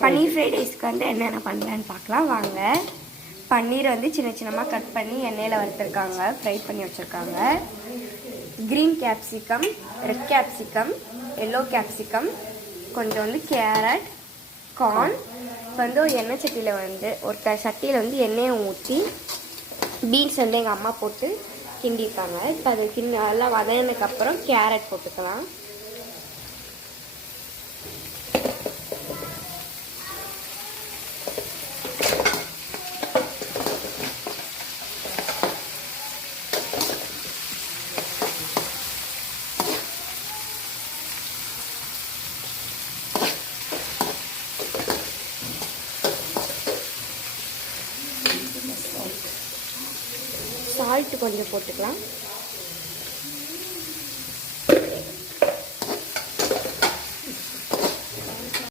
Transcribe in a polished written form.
பன்னீர் fried ரைஸ்க்கு வந்து என்னென்ன பண்ணலான்னு பார்க்கலாம் வாங்க. பன்னீர் வந்து சின்ன சின்னமாக கட் பண்ணி எண்ணெயில் வறுத்துருக்காங்க, ஃப்ரை பண்ணி வச்சுருக்காங்க. Green capsicum, red capsicum, yellow capsicum, கொஞ்சம் வந்து கேரட், கார்ன். இப்போ வந்து ஒரு எண்ணெய் சட்டியில் வந்து சட்டியில் வந்து எண்ணெயை ஊற்றி பீன்ஸ் வந்து எங்கள் அம்மா போட்டு கிண்டியிருக்காங்க. இப்போ அது அதெல்லாம் வதங்கினதுக்கப்புறம் கேரட் போட்டுக்கலாம். சால்ட்டு கொஞ்சம் போட்டுக்கலாம்.